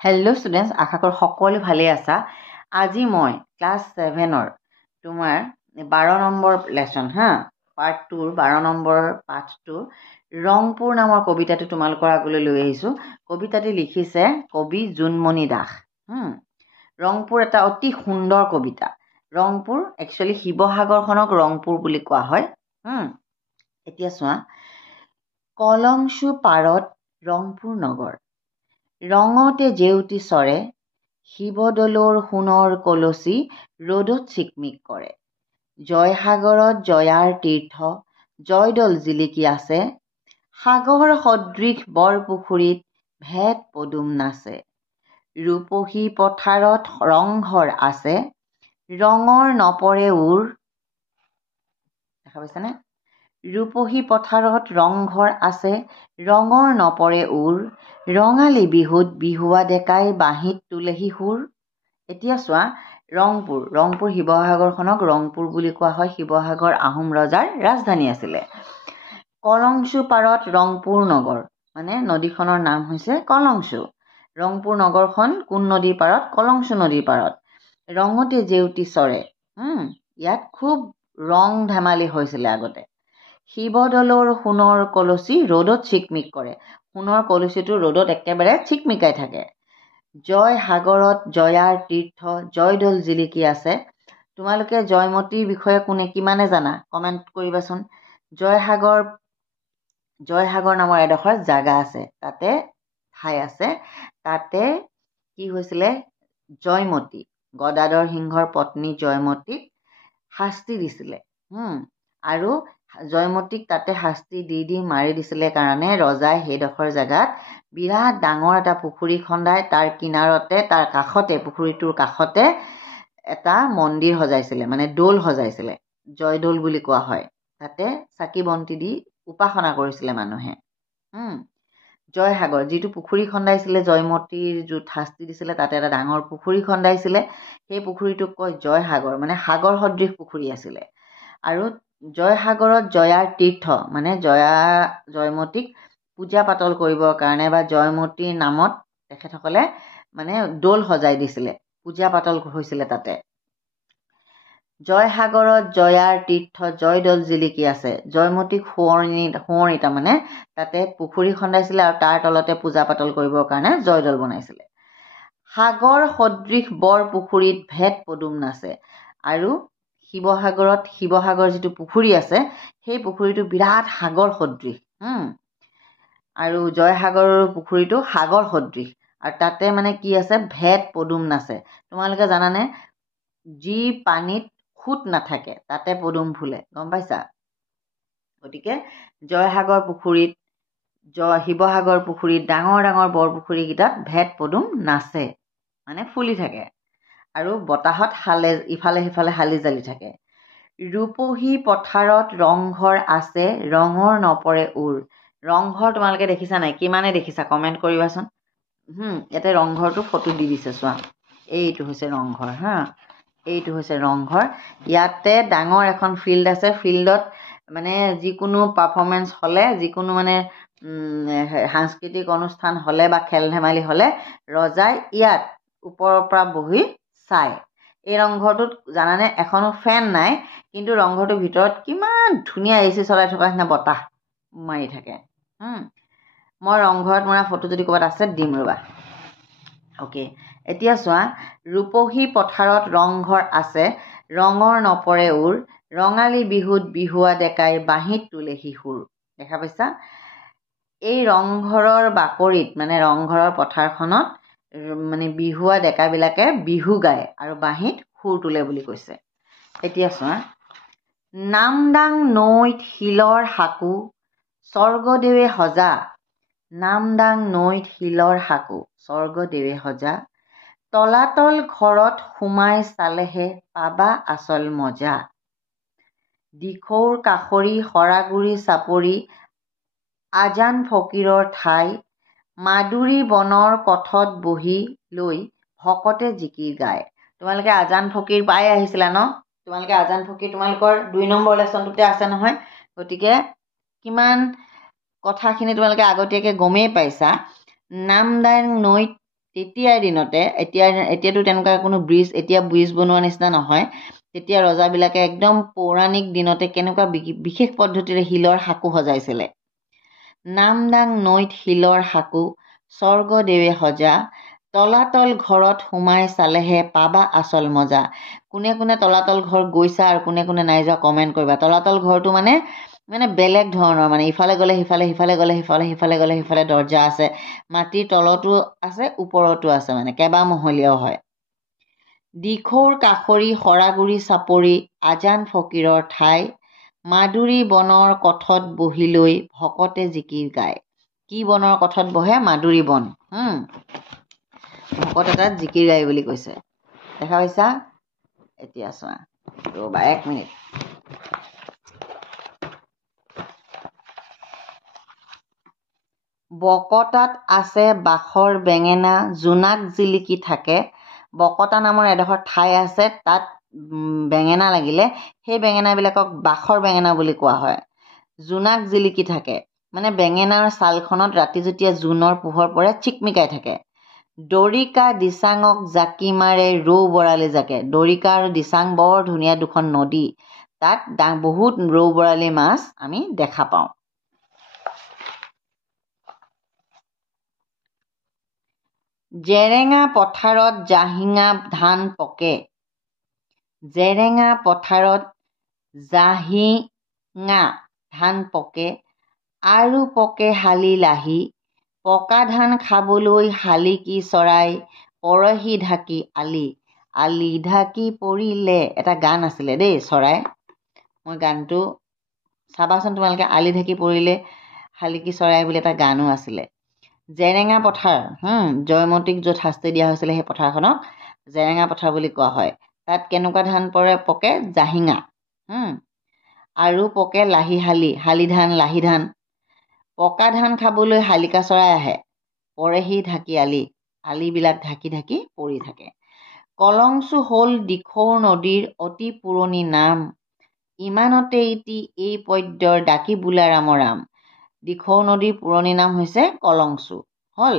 Hello' students, আশা কৰোঁ সকলো ভালেই আছা। আজি মই ক্লাছ 7ৰ তোমাৰ 12 নম্বৰ লেচন পাৰ্ট 2ৰ 12 নম্বৰ পাঠটোৰ ৰংপুৰ নামৰ কবিতাটো তোমালোকৰ আগলৈ লৈ আহিছোঁ। কবিতাটি লিখিছে কবি জোনমণি দাস। ৰংপুৰ এটা অতি সুন্দৰ কবিতা। ৰংপুৰ একচুৱেলি শিৱসাগৰখনক ৰংপুৰ বুলি কোৱা হয়। এতিয়া চোৱা, কলংচু পাৰত ৰংপুৰ নগৰ, ৰঙতে জেউতি চৰে, শিৱদৌলৰ সোণৰ কলচী ৰ'দত চিকমিক কৰে। জয়সাগৰত জয়াৰ তীৰ্থ, জয়দৌল জিলিকি আছে, সাগৰ সদৃশ বৰপুখুৰীত ভেদ পদুম নাচে। ৰূপহী পথাৰত ৰংঘৰ আছে, ৰঙৰ নপৰে উৰ। দেখা পাইছানে? ৰূপহী পথাৰত ৰংঘৰ আছে, ৰঙৰ নপৰে উৰ, ৰঙালী বিহুত বিহুৱা ডেকাই বাঁহীত তোলেহি সুৰ। এতিয়া চোৱা, ৰংপুৰ শিৱসাগৰখনক ৰংপুৰ বুলি কোৱা হয়। শিৱসাগৰ আহোম ৰজাৰ ৰাজধানী আছিলে। কলংচু পাৰত ৰংপুৰ নগৰ, মানে নদীখনৰ নাম হৈছে কলংচু। ৰংপুৰ নগৰখন কোন নদীৰ পাৰত? কলংচু নদীৰ পাৰত। ৰঙতে জেউতি চৰে, ইয়াত খুব ৰং ধেমালি হৈছিলে আগতে। শিৱদৌলৰ সোণৰ কলচী ৰ'দত চিকমিক কৰে, সোণৰ কলচীটো ৰ'দত একেবাৰে চিকমিকাই থাকে। জয়সাগৰত জয়াৰ তীৰ্থ, জয়দৌল জিলিকি আছে। তোমালোকে জয়মতীৰ বিষয়ে কিমানে জানা? কমেণ্ট কৰিবাচোন। জয়সাগৰ নামৰ এডোখৰ জাগা আছে, তাতে ঠাই আছে। তাতে কি হৈছিলে? জয়মতী, গদাধৰ সিংহৰ পত্নী জয়মতীক শাস্তি দিছিলে। আৰু জয়মতীক তাতে শাস্তি দি মাৰি দিছিলে কাৰণে ৰজাই সেইডোখৰ জেগাত বিৰাট ডাঙৰ এটা পুখুৰী খন্দাই তাৰ কিনাৰতে, তাৰ কাষতে, পুখুৰীটোৰ কাষতে এটা মন্দিৰ সজাইছিলে, মানে দৌল সজাইছিলে। জয়দৌল বুলি কোৱা হয়। তাতে চাকি বন্তি দি উপাসনা কৰিছিলে মানুহে। জয়সাগৰ, যিটো পুখুৰী খন্দাইছিলে, জয়মতীৰ য'ত শাস্তি দিছিলে, তাতে এটা ডাঙৰ পুখুৰী খন্দাইছিলে। সেই পুখুৰীটোক কয় জয়সাগৰ, মানে সাগৰ সদৃশ পুখুৰী আছিলে। আৰু জয়সাগৰত জয়াৰ তীৰ্থ, মানে জয়মতীক পূজা পাতল কৰিবৰ কাৰণে বা জয়মতীৰ নামত তেখেতসকলে মানে দৌল সজাই দিছিলে, পূজা পাতল হৈছিলে তাতে। জয়সাগৰত জয়াৰ তীৰ্থ, জয়দৌল জিলিকি আছে। জয়মতীক সোঁৱৰণি তাৰমানে তাতে পুখুৰী খন্দাইছিলে আৰু তাৰ তলতে পূজা পাতল কৰিবৰ কাৰণে জয়দৌল বনাইছিলে। সাগৰ সদৃশ বৰ পুখুৰীত ভেদ পদুম নাচে। আৰু শিৱসাগৰ যিটো পুখুৰী আছে, সেই পুখুৰীটো বিৰাট সাগৰ সদৃশ। আৰু জয়সাগৰৰ পুখুৰীটো সাগৰ সদৃশ। আৰু তাতে মানে কি আছে? ভেদ পদুম নাচে। তোমালোকে জানানে? যি পানীত সোঁত নাথাকে তাতে পদুম ফুলে, গম পাইছা? গতিকে শিৱসাগৰ পুখুৰীত ডাঙৰ ডাঙৰ বৰপুখুৰীকেইটাত ভেদ পদুম নাচে, মানে ফুলি থাকে। আৰু বতাহত ইফালে সিফালে হালি জালি থাকে। ৰূপহী পথাৰত ৰংঘৰ আছে, ৰঙৰ নপৰে উৰ। ৰংঘৰ তোমালোকে দেখিছা নাই? কিমানে দেখিছা? কমেণ্ট কৰিবাচোন। ইয়াতে ৰংঘৰটো ফটো দি দিছে, চোৱা। এইটো হৈছে ৰংঘৰ। এইটো হৈছে ৰংঘৰ। ইয়াতে ডাঙৰ এখন ফিল্ড আছে। ফিল্ডত মানে যিকোনো পাৰফৰ্মেঞ্চ হ'লে, যিকোনো মানে সাংস্কৃতিক অনুষ্ঠান হ'লে বা খেল ধেমালি হ'লে ৰজাই ইয়াত ওপৰৰ পৰা বহি চায়। এই ৰংঘৰটোত জানানে এখনো ফেন নাই, কিন্তু ৰংঘৰটোৰ ভিতৰত কিমান ধুনীয়া AC চলাই থকা নিচিনা বতাহ মাৰি থাকে। মই ৰংঘৰত মৰা ফটো যদি ক'ৰবাত আছে দিম ৰ'বা। অ'কে, এতিয়া চোৱা, ৰূপহী পথাৰত ৰংঘৰ আছে, ৰঙৰ নপৰে উৰ, ৰঙালী বিহুত বিহুৱা ডেকাই বাঁহীত তোলেহি সুৰ। দেখা পাইছা? এই ৰংঘৰৰ বাকৰিত, মানে ৰংঘৰৰ পথাৰখনত মানে বিহুৱা ডেকাবিলাকে বিহু গায় আৰু বাঁহীত সুৰ তোলে বুলি কৈছে। এতিয়া চোৱা, নামদাং নৈত শিলৰ সাঁকো, স্বৰ্গদেৱে সজা। নামদাং নৈত শিলৰ সাঁকো, স্বৰ্গদেৱে সজা। তলাতল ঘৰত সোমাই চালেহে পাবা আচল মজা। দিখৌৰ কাষৰী সৰাগুৰি চাপৰি, আজান ফকীৰৰ ঠাই। মাদুৰী বনৰ কঠত বহি লৈ ভকতে জিকিৰ গায়। তোমালোকে আজান ফকীৰ পাই আহিছিলা ন? তোমালোকে আজান ফকীৰ তোমালোকৰ 2 নম্বৰ লেচনটোতে আছে নহয়। গতিকে কিমান কথাখিনি তোমালোকে আগতীয়াকৈ গমেই পাইছা। নামদাং নৈত তেতিয়াৰ দিনতে এতিয়াতো তেনেকুৱা কোনো ব্ৰিজ এতিয়া ব্ৰিজ বনোৱা নিচিনা নহয়। তেতিয়া ৰজাবিলাকে একদম পৌৰাণিক দিনতে কেনেকুৱা বিশেষ পদ্ধতিৰে শিলৰ সাঁকো সজাইছিলে। নামদাং নৈত শিলৰ সাঁকো স্বৰ্গদেৱে সজা, তলাতল ঘৰত সোমাই চালেহে পাবা আচল মজা। কোনে কোনে তলাতল ঘৰ গৈছা আৰু কোনে কোনে নাই যোৱা কমেণ্ট কৰিবা। তলাতল ঘৰটো মানে বেলেগ ধৰণৰ, মানে ইফালে গ'লে সিফালে, সিফালে গ'লে সিফালে, সিফালে গ'লে সিফালে দৰ্জা আছে, মাটিৰ তলতো আছে ওপৰতো আছে, মানে কেইবামহলীয়াও হয়। দিখৌৰ কাষৰী সৰাগুৰি চাপৰি, আজান ফকীৰৰ ঠাই, মাদুৰী বনৰ কঠত বহি লৈ ভকতে জিকিৰ গায়। কি বনৰ কঠত বহে? মাদুৰী বন। ভকত এটাত জিকিৰ গায় বুলি কৈছে। দেখা পাইছা? এতিয়া চোৱা, ৰ'বা 1 মিনিট। বকতাত আছে বাখৰ বেঙেনা, জোনাক জিলিকি থাকে। বকতা নামৰ এডোখৰ ঠাই আছে, তাত বেঙেনা লাগিলে সেই বেঙেনাবিলাকক বাখৰ বেঙেনা বুলি কোৱা হয়। জোনাক জিলিকি থাকে, মানে বেঙেনাৰ ছালখনত ৰাতি যেতিয়া জোনৰ পোহৰ পৰে চিকমিকাই থাকে। দৰিকা দিচাঙক জাকি মাৰে ৰৌ বৰালি জাকে। দৰিকা আৰু দিচাং বৰ ধুনীয়া দুখন নদী, তাত বহুত ৰৌ বৰালি মাছ আমি দেখা পাওঁ। জেৰেঙা পথাৰত জাহিঙা ধান পকে। জেৰেঙা পথাৰত জাহিঙা ধান পকে, আৰু পকে শালি লাহি। পকা ধান খাবলৈ শালিকি চৰাই, পৰহি ঢাকি আলি। আলি ঢাকি পৰিলে, এটা গান আছিলে দেই চৰাই, মই গানটো চাবাচোন তোমালোকে। আলি ঢাকি পৰিলে শালিকি চৰাই বুলি এটা গানো আছিলে। জেৰেঙা পথাৰ, জয়মতীক য'ত শাস্তি দিয়া হৈছিলে সেই পথাৰখনক জেৰেঙা পথাৰ বুলি কোৱা হয়। তাত কেনেকুৱা ধান পকে? জাহিঙা, আৰু পকে লাহি শালি, শালি ধান, লাহি ধান। পকা ধান খাবলৈ শালিকা চৰাই আহে, পৰেহি ঢাকি আলি, আলিবিলাক ঢাকি ঢাকি পৰি থাকে। কলংচু হ'ল দিখৌৰ নদীৰ অতি পুৰণি নাম, ইমানতে ইতি এই পদ্যৰ ডাকি বোলা ৰাম ৰাম। দিখৌ নদীৰ পুৰণি নাম হৈছে কলংচু। হ'ল,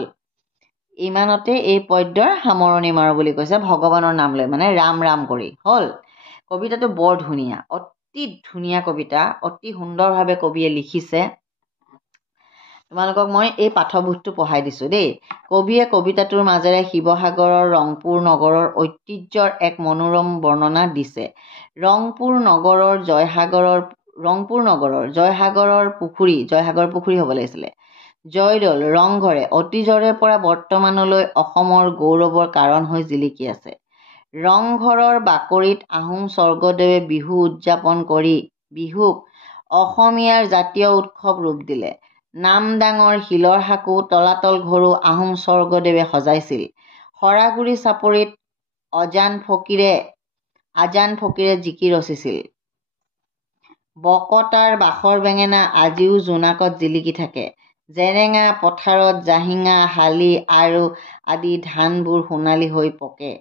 ইমানতে এই পদ্যৰ সামৰণি মাৰো বুলি কৈছে, ভগৱানৰ নাম লৈ, মানে ৰাম ৰাম কৰি। হ'ল, কবিতাটো বৰ ধুনীয়া, অতি ধুনীয়া কবিতা, অতি সুন্দৰভাৱে কবিয়ে লিখিছে। তোমালোকক মই এই পাঠ্যপুথিটো পঢ়াই দিছোঁ দেই। কবিয়ে কবিতাটোৰ মাজেৰে শিৱসাগৰৰ ৰংপুৰ নগৰৰ ঐতিহ্যৰ এক মনোৰম বৰ্ণনা দিছে। ৰংপুৰ নগৰৰ জয়সাগৰৰ পুখুৰী হ'ব লাগিছিলে, জয়দৌল, ৰংঘৰে অতীজৰে পৰা বৰ্তমানলৈ অসমৰ গৌৰৱৰ কাৰণ হৈ জিলিকি আছে। ৰংঘৰৰ বাকৰিত আহোম স্বৰ্গদেৱে বিহু উদযাপন কৰি বিহুক অসমীয়াৰ জাতীয় উৎসৱ ৰূপ দিলে। নামদাঙৰ শিলৰ সাঁকো, তলাতল ঘৰো আহোম স্বৰ্গদেৱে সজাইছিল। সৰাগুৰি চাপৰিত আজান ফকীৰে জিকি ৰচিছিল। বকতাৰ বাখৰ বেঙেনা আজিও জোনাকত জিলিকি থাকে। জেৰেঙা পথাৰত জাহিঙা, শালি আৰু আদি ধানবোৰ সোণালী হৈ পকে।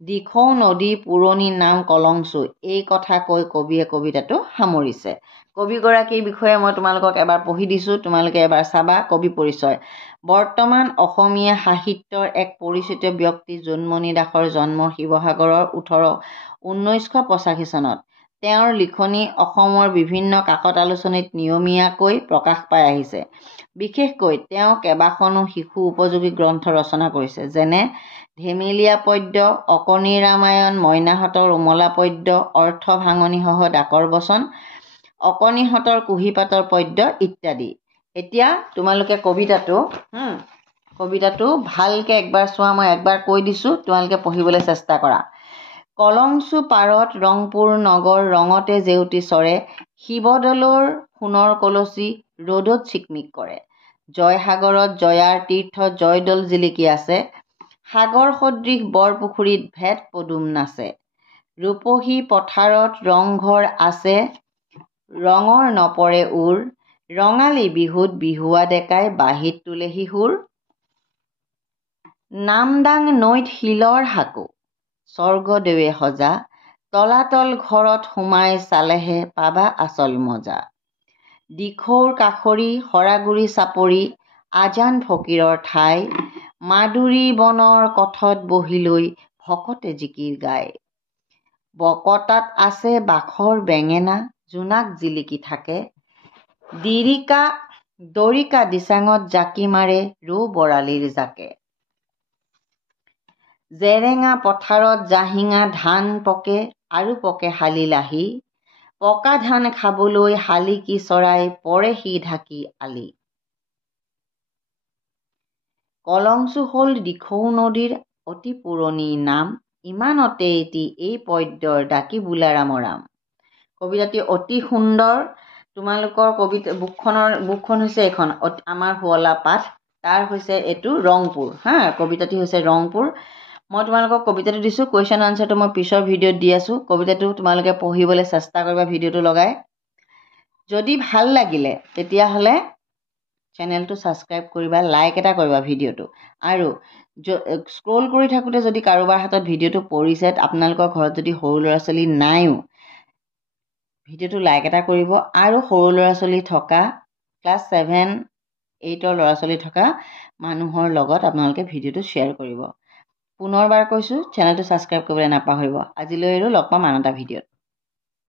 দিখৌ নদীৰ পুৰণি নাম কলংচু। এই কথা কৈ কবিয়ে কবিতাটো সামৰিছে। কবিগৰাকীৰ বিষয়ে মই তোমালোকক এবাৰ পঢ়ি দিছোঁ, তোমালোকে এবাৰ চাবা। কবি পৰিচয়: বৰ্তমান অসমীয়া সাহিত্যৰ এক পৰিচিত ব্যক্তি জোনমণি দাসৰ জন্ম শিৱসাগৰৰ 1985 চনত। তেওঁৰ লিখনি অসমৰ বিভিন্ন কাকত আলোচনীত নিয়মীয়াকৈ প্ৰকাশ পাই আহিছে। বিশেষকৈ তেওঁ কেইবাখনো শিশু উপযোগী গ্ৰন্থ ৰচনা কৰিছে, যেনে ধেমেলীয়া পদ্য, অকণিৰ ৰামায়ণ, মইনাহঁতৰ উমলা পদ্য, অৰ্থ ভাঙনিসহ ডাকৰ বচন, অকণিহঁতৰ কুঁহিপাতৰ পদ্য ইত্যাদি। এতিয়া তোমালোকে কবিতাটো ভালকৈ একবাৰ চোৱা। মই একবাৰ কৈ দিছোঁ, তোমালোকে পঢ়িবলৈ চেষ্টা কৰা। কলংচু পাৰত ৰংপুৰ নগৰ ৰঙতে জেউতি চৰে, শিৱদৌলৰ সোণৰ কলচী ৰ'দত চিকমিক কৰে। জয়সাগৰত জয়াৰ তীৰ্থ জয়দৌল জিলিকি আছে, সাগৰ সদৃশ বৰপুখুৰীত ভেট পদুম নাচে। ৰূপহী পথাৰত ৰংঘৰ আছে, ৰঙৰ নপৰে উৰ, ৰঙালী বিহুত বিহুৱা ডেকাই বাঁহীত তোলেহি সুৰ। নামদাং নৈত শিলৰ সাঁকো স্বৰ্গদেৱে সজা, তলাতল ঘৰত সোমাই চালেহে পাবা আচল মজা। দিখৌৰ কাষৰী সৰাগুৰি চাপৰি, আজান ফকীৰৰ ঠাই, মাধুৰী বনৰ কঠত বহি লৈ ভকতে জিকিৰ গায়। বকতাত আছে বাখৰ বেঙেনা, জোনাক জিলিকি থাকে। দৰিকা দিচাঙত জাকি মাৰে, ৰৌ বৰালিৰ জাকে। জেৰেঙা পথাৰত জাহিঙা ধান পকে, আৰু পকে শালি লাহি। পকা ধান খাবলৈ শালিকী চৰাই, পৰে সি ঢাকি আলি। কলংচু হ'ল দিখৌ নদীৰ অতি পুৰণি নাম। ইমানতে এটি এই পদ্যৰ ডাকি বোলা ৰামৰাম। কবিতাটি অতি সুন্দৰ। তোমালোকৰ বুকখন হৈছে এইখন আমাৰ শুৱলা পাঠ। তাৰ হৈছে এইটো ৰংপুৰ কবিতাটি হৈছে ৰংপুৰ। মই তোমালোকক কবিতাটো দিছোঁ, কুৱেশ্যন আনচাৰটো মই পিছৰ ভিডিঅ'ত দি আছোঁ। কবিতাটো তোমালোকে পঢ়িবলৈ চেষ্টা কৰিবা ভিডিঅ'টো লগাই। যদি ভাল লাগিলে তেতিয়াহ'লে চেনেলটো ছাবস্ক্ৰাইব কৰিবা, লাইক এটা কৰিবা ভিডিঅ'টো। আৰু স্ক্ৰল কৰি থাকোঁতে যদি কাৰোবাৰ হাতত ভিডিঅ'টো পৰিছে, আপোনালোকৰ ঘৰত যদি সৰু ল'ৰা ছোৱালী নাইও, ভিডিঅ'টো লাইক এটা কৰিব। আৰু সৰু ল'ৰা ছোৱালী থকা ক্লাছ 7-8 ল'ৰা ছোৱালী থকা মানুহৰ লগত আপোনালোকে ভিডিঅ'টো শ্বেয়াৰ কৰিব। পুনৰবাৰ কৈছোঁ, চেনেলটো ছাবস্ক্ৰাইব কৰিবলৈ নাপাহৰিব। আজিলৈ লগ পাম আন এটা ভিডিঅ'ত।